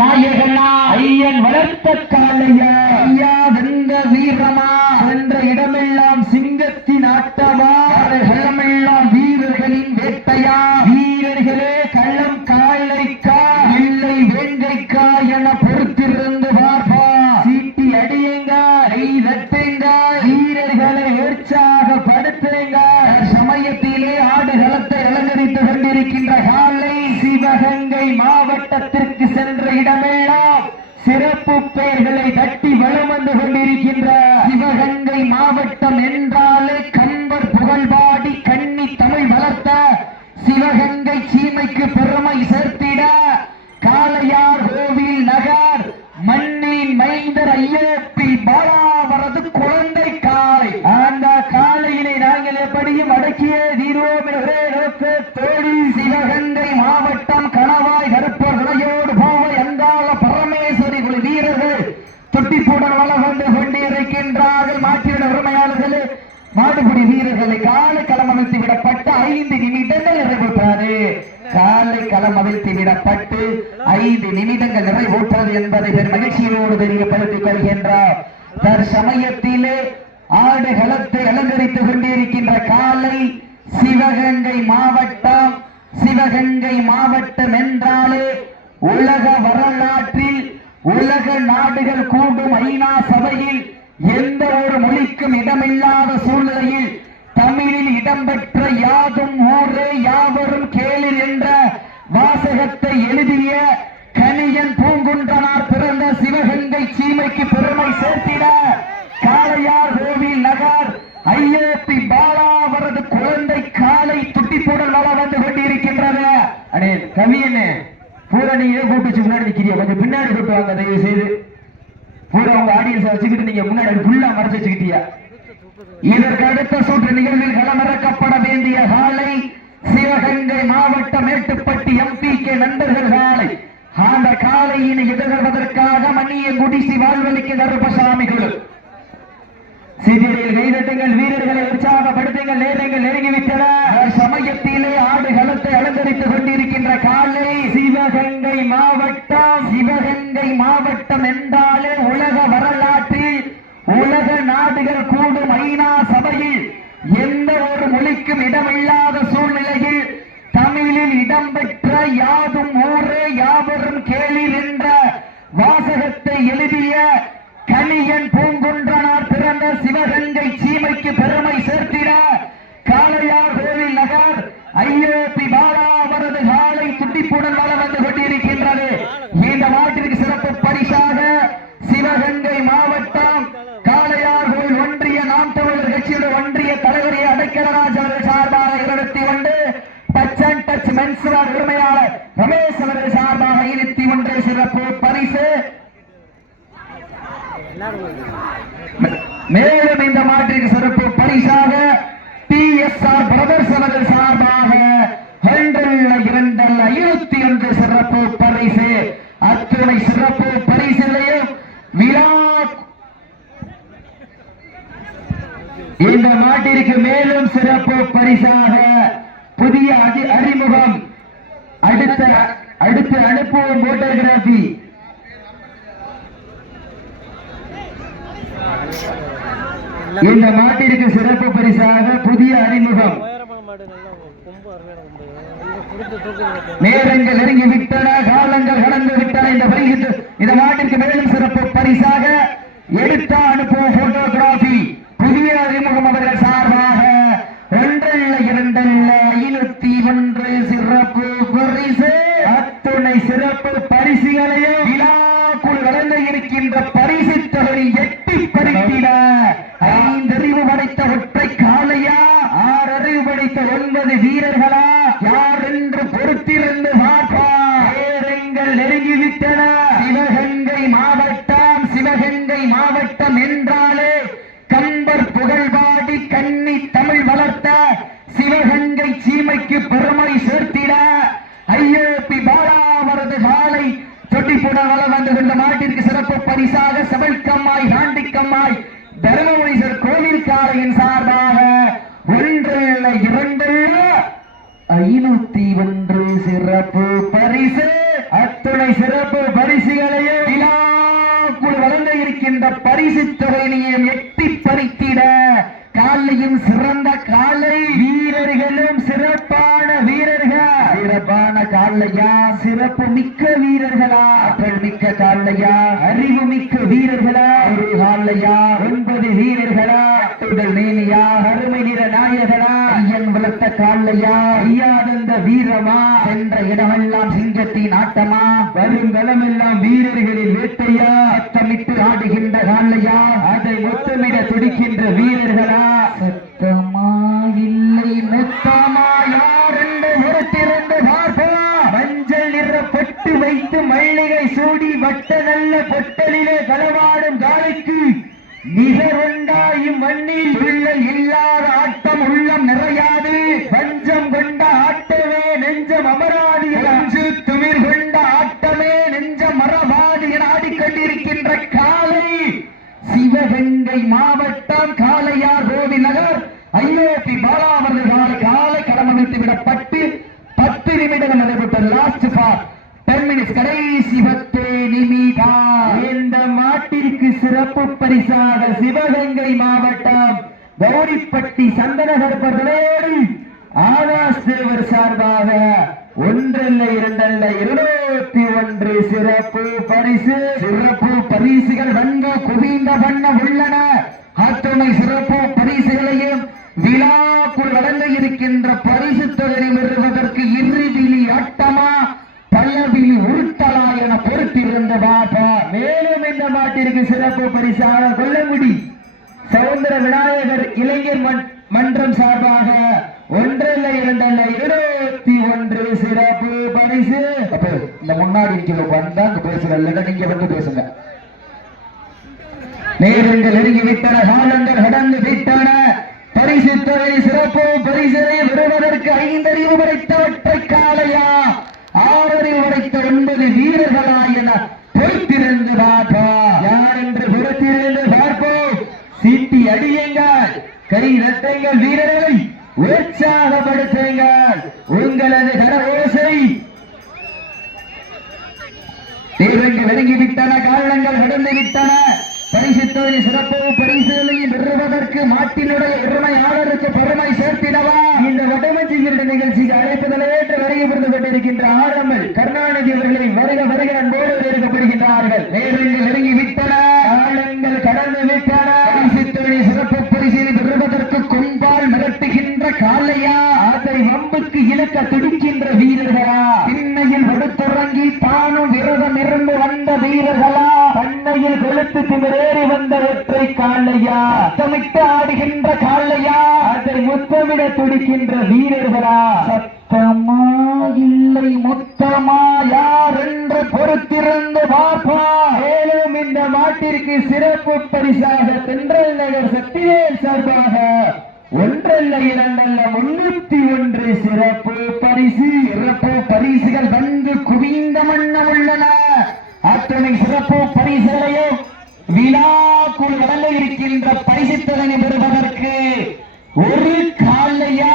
நாயகனா ஐயன் வளர்த்த காளையா ஐயா வெந்த வீரமா என்ற இடமெல்லாம் சிங்கத்தின் ஆட்டமா களமெல்லாம் வீரர்களின் வேட்டையா வீரர்களே களம் காளைக்கா இல்லை வேங்கைக்கா என பொறுத்திருந்து பார்ப்பா சீட்டி அடியுங்க கை தட்டுங்க வீரர்களை உற்சாகப்படுத்துங்க சமயத்திலே ஆடுகளத்தை அலங்கரித்துக் கொண்டிருக்கின்ற காலை சிவகங்கை மாவட்டத்திற்கு சென்ற இடமெல்லாம் சிறப்பு பெயர்களை தட்டி வலம் வந்து கொண்டிருக்கின்ற சிவகங்கை மாவட்டம் என்றாலே கம்பர் புகழ்பாடி கன்னி தமிழ் வளர்த்த சிவகங்கை சீமைக்கு பெருமை சேர்த்திட காளையார் கோவில் நகர் மண்ணின் மைந்தர் ஐயோப்பி பாலாவரது குழந்தை காளை அந்த காளையினை நாங்கள் எப்படியும் அடக்கியே தீர்வோம் என்ற ஒரே நோக்கத்தோடு சிவகங்கை மாவட்டம் கணவாய் கருப்பர் துணையோடு போவை அங்காள பரமேஸ்வரி குழு வீரர்கள் தொட்டிப்புடன் வளம் வந்து கொண்டிருக்கின்றார்கள். மாற்றிவிட உரிமையாளர்களே மாடுபிடி வீரர்களை காலை களம் அமைத்து விடப்பட்டு 5 நிமிடங்கள் நிறைவுற்றாரு. காலை களம் அமைத்து விடப்பட்டு 5 நிமிடங்கள் நிறைவுற்றது என்பதை பெரும் மகிழ்ச்சியோடு தெரியப்படுத்திக் கொள்கின்றார். தற்சமயத்திலே ஆடு களத்தை அலங்கரித்துக் கொண்டிருக்கின்ற காலை சிவகங்கை மாவட்டம். சிவகங்கை மாவட்டம் என்றாலே உலக வரலாற்றில் உலக நாடுகள் கூடும் ஐநா சபையில் எந்த ஒரு மொழிக்கும் இடமில்லாத சூழ்நிலையில் தமிழில் இடம்பெற்ற யாதும் ஊரே யாவரும் கேளிர் என்ற வாசகத்தை எழுதிய கணியன் பூங்குன்றனார் பிறந்த சிவகங்கை சீமைக்கு பெருமை சேர்த்திட காளையார் கோவில் நகர் ஐயோப்பி பாலாவரது குழந்தை காலை துட்டிப்புடன் வளம் வந்து கொண்டிருக்கின்றது. அடே கவியனே பூரணியே கூப்பிட்டு முன்னாடி நிக்கிறிய கொஞ்சம் பின்னாடி கூட்டுவாங்க தயவு செய்து. பூரா உங்க ஆடியன்ஸ் வச்சுக்கிட்டு நீங்க முன்னாடி ஃபுல்லா மறைச்சு வச்சுக்கிட்டியா. இதற்கு அடுத்த சுற்று நிகழ்வில் களமிறக்கப்பட வேண்டிய காலை சிவகங்கை மாவட்டம் மேட்டுப்பட்டி MP-K நண்பர்கள் காலை. அந்த காலையினை எதிர்கொள்வதற்காக மன்னிய குடிசி வாழ்வழிக்கு கருப்பசாமி குழு சிதிரில் கைதட்டுங்கள் வீரர்களை உற்சாகப்படுத்துங்கள். நேரங்கள் நெருங்கிவிட்டன. சமயத்திலே ஆடு களத்தை அலங்கரித்துக் கொண்டிருக்கின்ற காலை சிவகங்கை மாவட்டம். சிவகங்கை மாவட்டம் என்றாலே உலக வரலாற்றில் உலக நாடுகள் கூடும் ஐநா சபையில் எந்த ஒரு மொழிக்கும் இடமில்லாத சூழ்நிலையில் தமிழில் இடம்பெற்ற யாதும் ஊரே யாவரும் கேளிர் என்ற வாசகத்தை எழுதிய கணியன் பூங்குன்றனார் பிறந்த சிவகங்கை சீமைக்கு பெருமை சேர்த்திட காளையார் கோவில் நகர் ஐயோப்பி பாலாவரது காலை துட்டிப்புடன் வளம் வந்து கொண்டிருக்கின்றது. இந்த நாட்டிற்கு சிறப்பு பரிசாக சிவகங்கை மாவட்டம் காளையார் கோவில் ஒன்றிய நாம் தமிழர் கட்சியுடைய ஒன்றிய தலைவரை அடைக்கலராஜ் அவர்கள் சார்பாக 21 டச் அண்ட் டச் மென்ஸ் உரிமையாளர் ரமேஷ் அவர்கள் சார்பாக 21 சிறப்பு பரிசு. மேலும் இந்த மாட்டிற்கு சிறப்பு பரிசாக TSR பிரதர்ஸ் அவர்கள் சார்பாக 21 சிறப்பு பரிசு. அத்துணை சிறப்பு பரிசிலையும் இந்த மாட்டிற்கு மேலும் சிறப்பு பரிசாக புதிய அறிமுகம் அடுத்து அனுப்புவோம் போட்டோகிராபி. இந்த மாட்டிற்கு சிறப்பு பரிசாக புதிய அறிமுகம். நேரங்கள் நெருங்கி விட்டன, காலங்கள் கடந்து விட்டன. இந்த பரிசு இந்த மாட்டிற்கு மேலும் சிறப்பு பரிசாக எடுத்த அனுப்புவோம் போட்டோகிராபி புதிய அறிமுகம் அவர்கள் சார்பாக 501 சிறப்பு பரிசு. அத்துணை சிறப்பு பரிசுகளையும் விழாக்குள் வளர்ந்து இருக்கின்ற பரிசு தொகை எட்டி பறித்திட 5 அறிவு படைத்த ஒற்றை காளையா 6 அறிவு படைத்த 9 வீரர்களா யார் என்று பொறுத்திருந்து பார்ப்பா. நேரங்கள் நெருங்கிவிட்டன. சிவகங்கை மாவட்டம். சிவகங்கை மாவட்டம் என்றாலே கம்பர் புகழ்பாடி கன்னி தமிழ் வளர்த்த சிவகங்கை சீமைக்கு பெருமை சேர்த்திட ஐயோப்பி பாலாவரது காலை தொட்டிப்புடன் வளம் வந்து கொண்ட மாட்டிற்கு சிறப்பு பரிசாக செவல்கம்மாய் காண்டிக்கம்மாய் தர்மபுரீஸ்வரர் கோவில் காலையின் சார்பாக 501 சிறப்பு பரிசு. அத்துணை சிறப்பு பரிசு இருக்கின்ற பரிசு தொகையினையும் எட்டி பறித்திட காலையும் சிறந்த காலை வீரர்களும் சிறப்பான வீரர்கள் சிறப்பான காலையா சிறப்பு மிக்க வீரர்களா ஆற்றல் மிக்க காலையா அறிவு மிக்க வீரர்களா ஒரு காலையா 9 வீரர்களா அட்டுதல் மேனியா அருமை நிற நாயகனா ஐயன் வளர்த்த காலையா ஐயாதந்த வீரமா சென்ற இடமெல்லாம் சிங்கத்தின் ஆட்டமா வருங்களமெல்லாம் வீரர்களின் வேட்டையா சத்தமிட்டு ஆடுகின்ற காலையா அதை மொத்தமிட துடிக்கின்ற வீரர்களா சத்தமா இல்லை மொத்தமா யார் என்று பொறுத்திருந்து பார்ப்போம் மஞ்சள் நிற பொட்டு வைத்து மல்லிகை சூடி வட்ட நல்ல பொட்டலிலே களவாடும் காலைக்கு நிகருண்டாயும் மண்ணில் உள்ள இல்லாத ஆட்டம் உள்ளம் நிறையாது பஞ்சம் கொண்ட ஆட்டமே நெஞ்சம் அமராது அஞ்சு துமிர் கொண்ட ஆட்டமே நெஞ்சம் மரபாது என ஆடிக்கொண்டிருக்கின்ற காலை சிவகங்கை மாவட்டம் காளையார் கோவில் நகர் ஐரோப்பி பாலா அவர்கள் காலை களமமைத்து விடப்பட்டு 10 நிமிடம் நடைபெற்ற லாஸ்ட் ஃபார் 10 மினிட்ஸ் கடைசி 10 நிமிடம் இந்த மாட்டிற்கு சிறப்பு பரிசாக சிவகங்கை மாவட்டம் கௌரிப்பட்டி சந்தனகர்பர்களோடு ஆகாஷ் தேவர் சார்பாக ஒன்றல்ல இரண்டல்ல 21 சிறப்பு பரிசு சிறப்பு பரிசுகள் வந்து குவிந்த வண்ண உள்ளன அத்துணை சிறப்பு பரிசுகளையும் விழாக்குள் வழங்க இருக்கின்ற பரிசு தொகையை பெறுவதற்கு இறுதியில் ஆட்டமா பல்லவிழி உருட்டலா என பொறுத்திருந்த பாபா மேலும் இந்த மாட்டிற்கு சிறப்பு பரிசாக கொல்லங்குடி சவுந்தர விநாயகர் இளைஞர் மன்றம் சார்பாக ஒன்றல்ல இரண்டல்ல 21 சிறப்பு பரிசு. அப்ப இந்த முன்னாடி வந்தா பேசுறல்ல நீங்க வந்து பேசுங்க. நேரங்கள் நெருங்கி விட்டன, காலங்கள் கடந்து விட்டன. பரிசு தொகை சிறப்பு பரிசனை பெறுவதற்கு 5 அறிவு படைத்தவற்றை காளையா 6 அறிவு படைத்த 9 வீரர்களா என பொறுத்திருந்து பார்ப்போம். யார் என்று பொறுத்திருந்து பார்ப்போம். சீட்டி அடியுங்கள், கை ரத்தங்கள், வீரர்களை உற்சாகப்படுத்துங்கள். உங்களது கரவோசை தீர்வுகள் நெருங்கி விட்டன, காரணங்கள் கடந்து விட்டன. பரிசு தொகை சிறப்பு பரிசுகளையும் பெறுவதற்கு மாட்டினுடைய உரிமையாளருக்கு பெருமை சேர்த்தினவா இந்த வடமஞ்சி நிகழ்ச்சிக்கு அழைப்புதலை ஏற்று வருகை புரிந்து கொண்டிருக்கின்ற ஆரம்பல் கருணாநிதி அவர்களை வருக வருக அன்போடு வரவேற்கப்படுகின்றார்கள். நேரங்கள் நெருங்கி விட்டன, காலங்கள் கடந்து விட்டன. பரிசு தொகை சிறப்பு பரிசை பெறுவதற்கு கொம்பால் மிரட்டுகின்ற காளையா, அதை வம்புக்கு இழுக்க துடிக்கின்ற வீரர்களா, திண்ணையில் கொடுத்துறங்கி தானும் விரதம் இருந்து வந்த வீரர்களா, பண்ணையில் கொளுத்து திமிரேறி வந்த ஒற்றை காளையா, சத்தமிட்டு ஆடுகின்ற காளையா, அதை முத்தமிட துடிக்கின்ற வீரர்களா, சத்தமா இல்லை மொத்தமா யார் என்று பொறுத்திருந்து பார்ப்பா. மேலும் இந்த மாட்டிற்கு சிறப்பு பரிசாக தென்றல் நகர் சக்திவேல் சார்பாக ஒன்றல்ல இரண்டல்ல 301 சிறப்பு பரிசு. சிறப்பு பரிசுகள் வந்து குவிந்த வண்ணம் உள்ளன. அத்தனை சிறப்பு பரிசுகளையும் விழாக்குள் வழங்க இருக்கின்ற பரிசு தொகையை பெறுவதற்கு ஒரு காளையா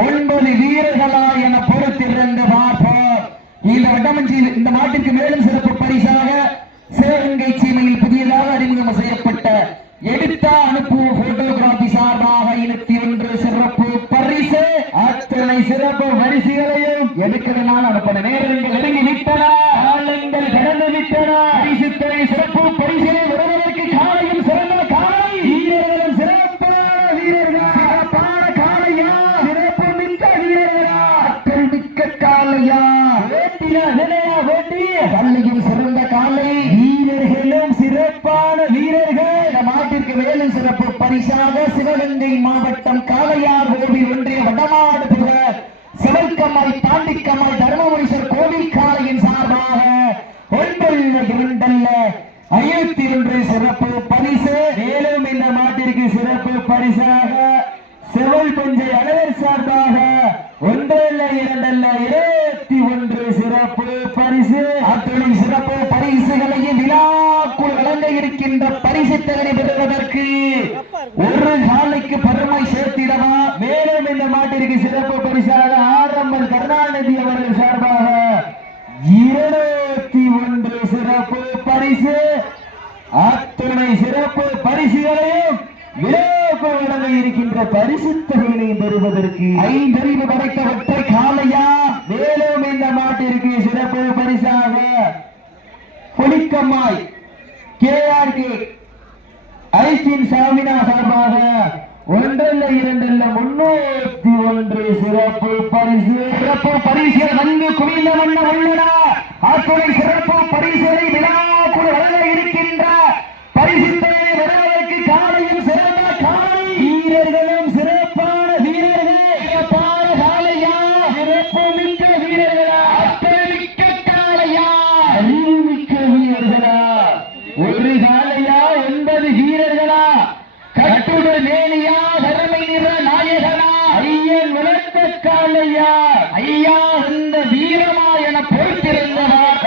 9 வீரர்களா என பொறுத்திருந்து பார்ப்போம். இந்த வட்டமஞ்சி இந்த மாட்டிற்கு மேலும் சிறப்பு பரிசாக சிவகங்கை சீமையில் புதியதாக அறிமுகம் செய்யப்பட்ட எடுத்த அனுப்பு போட்டோகிராபி சார்பாக 21 சிறப்பு பரிசு. அத்தனை சிறப்பு பரிசுகளையும் எடுக்கிறதுனால அனுப்பின நேரங்கள் நெருங்கி விட்டன, காலங்கள் கடந்து விட்டன. பரிசு தொகை சிறப்பு பரிசுகளை வருவதற்கு காலையும் சிறந்த காலை, வீரர்களும் சிறப்பான வீரர்கள், சிறப்பான காலையா, சிறப்பு மிக்க வீரர்களா, ஆற்றல் மிக்க காலையா, வேட்டியா நிலையா வேட்டி, கல்லையும் சிறந்த காலை, வீரர்களும் சிறப்பான வீரர்கள். மாட்டிற்கு மேலும் சிறப்பு பரிசாக சிவகங்கை மாவட்டம் காளையார் கோவில் ஒன்றிய வடமாடு புகழ் சிவக்கம்மாய் தாண்டிக்கம்மாய் தர்மபுரீஸ்வர் கோவில் காளையின் சார்பாக 51 சிறப்பு பரிசு. மேலும் இந்த மாட்டிற்கு சிறப்பு பரிசாக செவல் கொஞ்சை அழகர் சார்பாக 1 சிறப்பு பரிசு. அத்துணை சிறப்பு பரிசுகளையும் விழாக்குள் வழங்க இருக்கின்ற பரிசு தொகை பெறுவதற்கு ஒரு காலைக்கு பெருமை சேர்த்திடவா. மேலும் இந்த மாட்டிற்கு சிறப்பு பரிசாக ஆரம்பல் கருணாநிதி அவர்கள் சார்பாக 201 சிறப்பு பரிசு. அத்துணை சிறப்பு பரிசுகளையும் விழாக்குள் வழங்க இருக்கின்ற பரிசு தொகையினையும் பெறுவதற்கு 5 அறிவு படைத்த ஒற்றை காளையா. மேலும் இந்த மாட்டிற்கு சிறப்பு பரிசாக புலிக்கம்மாய் KRK ஐஸ்டின் சாமினா சார்பாக 1 அல்ல 2 அல்ல 301 சிறப்பு பரிசு. சிறப்பு பரிசுகள் வந்து குவிந்த வண்ண உள்ளன. அத்துணை சிறப்பு பரிசுகளை விழாக்குள் வழங்க இருக்கின்ற பரிசுகளை வருவதற்கு காலையும் சிறந்த காலை வீரர்களும் சிறப்பான வீரர்கள். சிறப்பான காலையா, சிறப்பு மிக்க வீரர்களா, அத்தனை மிக்க காலையா, அறிவு மிக்க வீரர்களா, ஒரு காலையா 9 வீரர்களா, கட்டுடல் மேனியா, வறுமை நிற நாயகனா, ஐயன் வளர்த்த காலையா, ஐயா இந்த வீரமா என பொறுத்திருந்தவர்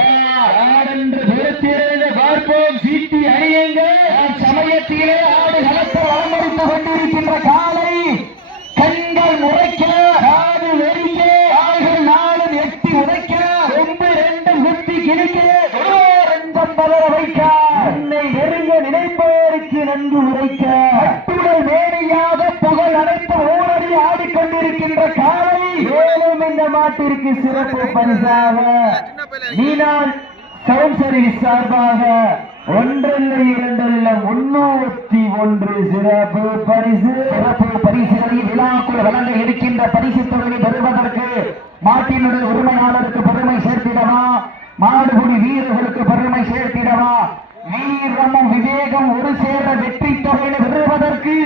யாரென்று பொறுத்திருந்த பார்ப்போம். சீட்டி அணியுங்கள். சமயத்திலே ஆடு களத்தை அலங்கரித்துக் கொண்டிருக்கின்ற காலை கண்கள் முறைக்க, காது வெறிக்க, ஆள்கள் 4 எட்டி உதைக்க, கொம்பு 2 குத்தி கிழிக்க, ரஞ்சம் பலர வைக்க, என்னை நெருங்க நினைப்பவருக்கு நன்கு உரைக்க, கட்டுடல் மேனியாக புகழ் அனைத்து ஓரடி ஆடிக்கொண்டிருக்கின்ற காலை. மேலும் இந்த மாட்டிற்கு சிறப்பு பரிசாக நீனான் சவுண்ட் சர்வீஸ் சார்பாக 1 அல்ல 2 அல்ல 301 சிறப்பு பரிசு. சிறப்பு பரிசுகளை விழாக்குள் வழங்க இருக்கின்ற பரிசு தொகையை பெறுவதற்கு மாட்டினுடைய உரிமையாளருக்கு பெருமை சேர்த்திடவா, மாடுபுடி வீரர்களுக்கு பெருமை சேர்த்திடவா, வீரமும் விவேகம் ஒரு சேர வெற்றி தொகையை பெறுவதற்கு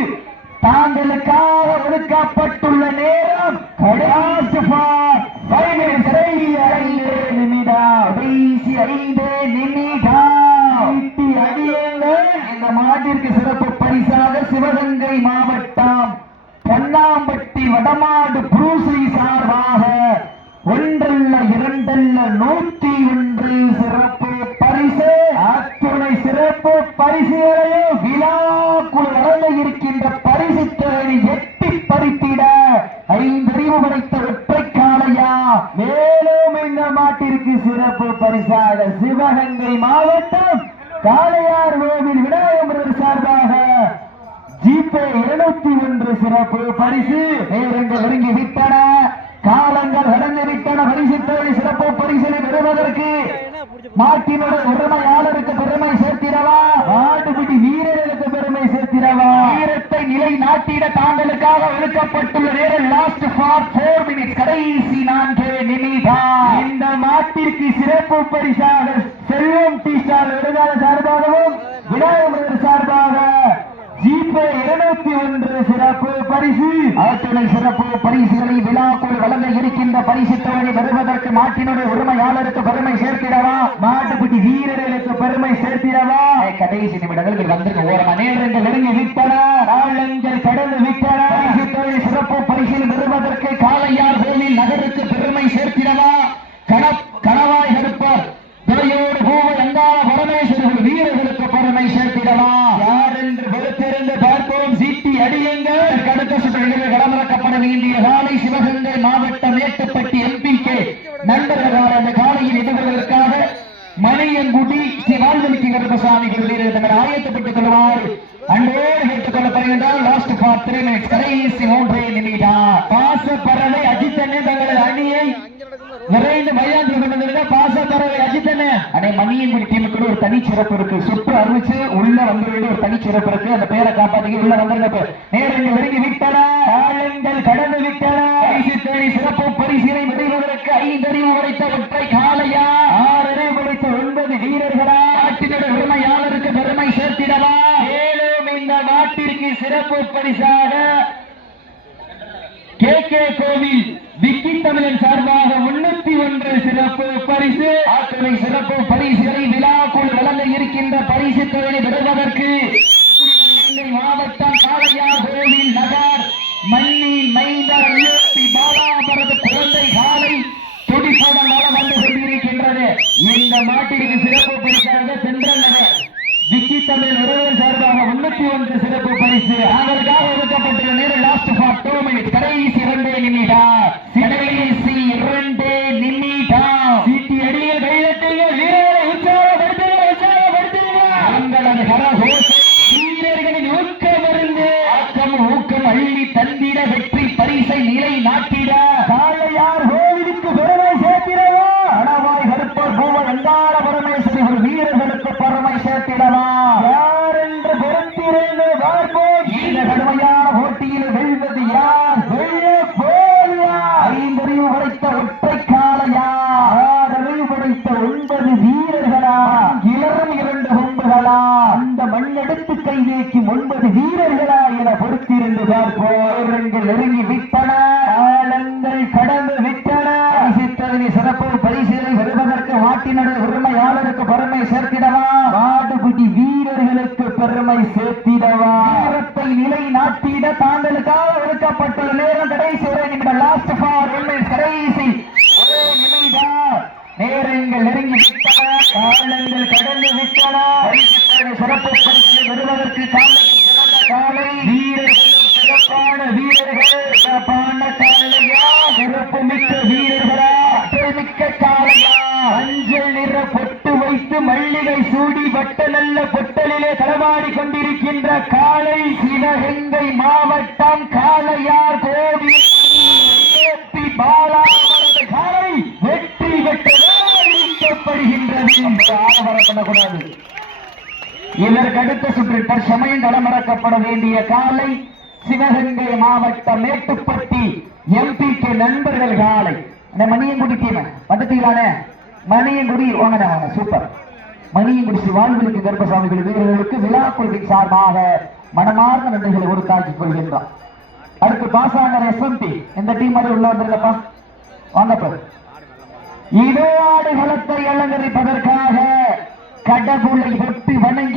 தாங்களுக்காக ஒதுக்கப்பட்டுள்ள நேரம் கடைசி 5 நிமிடம். இந்த மாட்டிற்கு சிறப்பு பரிசாக சிவகங்கை மாவட்டம் பொன்னாம்பட்டி வடமாடு புரூசி சார்பாக 1 அல்ல 2 அல்ல 101 சிறப்பு பரிசு. அத்துணை சிறப்பு பரிசுகளையும் விழாக்குள் வளர்ந்து இருக்கின்ற பரிசு தொகையை எட்டி பறித்திட 5 அறிவு படைத்த ஒற்றை காளையா. மேலும் இந்த மாட்டிற்கு சிறப்பு பரிசாக சிவகங்கை மாவட்டம் காளையார் கோவில் விநாயகர் சார்பாக ஜிபே 201 சிறப்பு பரிசு. நேரங்கள் நெருங்கி விட்டன, காலங்கள் கடந்து விட்டன. பரிசு தொகை சிறப்பு பரிசினை பெறுவதற்கு மாட்டினுடைய உரிமையாளருக்கு பெருமை சேர்த்திடவா, மாட்டுப்பிடி வீரர்களுக்கு பெருமை சேர்த்திடவா, வீரத்தை நிலை நாட்டிட தாங்களுக்காக ஒதுக்கப்பட்டுள்ள நேரம் லாஸ்ட் ஃபார் 4 மினிட்ஸ், கடைசி 4 நிமிடம். இந்த மாட்டிற்கு சிறப்பு பரிசாக செல்வம் டி ஸ்டார் விருதாள சார்பாகவும் விநாயகர் சார்பாக ஜிபே 201 சிறப்பு பரிசு. அத்துணை சிறப்பு பரிசுகளை விழாக்குள் வழங்க இருக்கின்ற பரிசு தொகையை பெறுவதற்கு மாட்டினுடைய உரிமையாளருக்கு பெருமை சேர்த்திடவா, மாட்டுப்பிடி வீரர்களுக்கு பெருமை சேர்த்திடவா. கடைசி நிமிடங்கள் வந்திருக்க ஓரமா நேரங்கள் நெருங்கி விட்டன, நாளங்கள் கடந்து விட்டன. பரிசு தொகை சிறப்பு பரிசில் பெறுவதற்கு காளையார் கோவில் நகருக்கு பெருமை சேர்த்திடவா, கணவாய் கருப்பர் துறையோடு பூவை அங்காள பரமேஸ்வரர்கள் வீரர்களுக்கு பெருமை சேர்த்திடவா. யார் என்று பொறுத்திருந்து பார்ப்போம். சீட்டி அடியுங்கள். அடுத்த சுற்றில் களமிறக்கப்பட வேண்டிய காலை சிவகங்கை மாவட்டம் மேட்டுப்பட்டி MPK நண்பர்களால் அந்த காலையில் எதிர்வதற்காக மணியங்குடி ஸ்ரீ வாழ்வெளிக்கு கருப்பசாமி வீரர்கள் ஆயத்தப்பட்டுக் கொள்வார். அன்போடு கேட்டுக் கொள்ளப்படுகின்றால் லாஸ்ட் ஃபார் 3 மினிட்ஸ், கடைசி 3 நிமிடம். பாசப்பறவை அஜித்தனே தங்களது அணியை விரைந்து மைதானத்தில் கொண்டு வந்திருக்க. பாசப்பறவை அஜித்தனே அடே மணியங்குடி டீமுக்கு ஒரு தனி சிறப்பு இருக்கு. சுற்று அறிவிச்சு உள்ள வந்து ஒரு தனி சிறப்பு இருக்கு. அந்த பேரை காப்பாற்றி உள்ள வந்திருக்க நேரங்கள் நெருங்கி விட்டன, காலங்கள் கடந்து விட்டன. பரிசு தேடி சிறப்பு பரிசினை விடுவதற்கு 5 அறிவு உடைத்த ஒற்றை காளையா, 6 அறிவு உடைத்த 9 வீரர்களா, நாட்டினுடைய உரிமையாளருக்கு பெருமை சேர்த்திடவா. மேலும் இந்த நாட்டிற்கு சிறப்பு பரிசாக KK கோவில் விக்கி தமிழன் சார்பாக 301 சிறப்பு பரிசு. அத்துணை சிறப்பு பரிசுகளை விழாக்குள் வழங்க இருக்கின்ற பரிசு தொகையை பெறுவதற்கு மாவட்டம் காளையார் கோவில் நகர் மன்னி மைந்தர் பாலாபரது குழந்தை காலை துடிப்புடன் வளம் வந்து கொண்டிருக்கின்றது. இந்த மாட்டிற்கு சிறப்பு பரிசாக சென்ட்ரல் நகர் விக்கி தமிழ் உறவினர் சார்பாக 301 சிறப்பு பரிசு. அதற்காக ஒதுக்கப்பட்டுள்ள நேரம் லாஸ்ட் ஃபார் 2 மினிட்ஸ், கடைசி 2 நிமிடம். கடைசி 2 நிமிடம். சீட்டி அடிய கைதட்டுங்க, வீரர்களை உற்சாகப்படுத்துங்க, உற்சாகப்படுத்துங்க. உங்களது கரகோஷம் வீரர்களா அந்த மண்ணெடுத்து கை நீக்கி 9 வீரர்களா என பொறுத்திருந்து பார்ப்போம். நெருங்கி விட்டன, காலங்கள் கடந்து விட்டன. சிறப்பு பரிசுகளை பெறுவதற்கு நாட்டினுடைய உரிமையாளருக்கு பெருமை சேர்த்திடவா, வாடுகுடி வீரர்களுக்கு பெருமை சேர்த்திடவா, வீரத்தை நிலை நாட்டிட தாங்களுக்காக ஒதுக்கப்பட்டுள்ள நேரம் கடைசி ஒரு நிமிடம். லாஸ்ட் ஃபார் கடைசி ஒரே நிமிடம். நேரங்கள் நெருங்கி விட்டன, காலங்கள் கடந்து விட்டன. சிறப்பு பரிசுகளை பெறுவதற்கு காலை வீரர்களும் சிறப்பான வீரர்கள், சிறப்பான காலையா, சிறப்பு மிக்க வீரர்களா, மிக்க காலையா, மஞ்சள் நிற பொட்டு வைத்து மல்லிகை சூடி வட்ட நல்ல பொட்டலிலே களமாடி கொண்டிருக்கின்ற காலை சிவகங்கை மாவட்டம் காளையார் கோவில் பாலா காலை வெற்றி பெற்று பண்ணக்கூடாது. இதற்கு அடுத்த சுற்று தற்சமயம் களமிறக்கப்பட வேண்டிய காலை சிவகங்கை மாவட்டம் மேட்டுப்பட்டி MP நண்பர்கள் காலை. மணியங்குடி டீம் வந்துட்டீங்களானே, மணியங்குடி வாங்க சூப்பர். மணியங்குடி வாழ்விலுக்கு கர்ப்பசாமிகள் வீரர்களுக்கு விழா குழுவின் சார்பாக மனமார்ந்த நன்றிகளை உறுத்தாக்கிக் கொள்கின்றார். அடுத்து பாசாங்கர் SMP இந்த டீம் மாதிரி உள்ள வந்துருக்கப்பா வாங்கப்ப. இதோ ஆடுகளத்தை அலங்கரிப்பதற்காக கடவுளை வெட்டி வணங்கி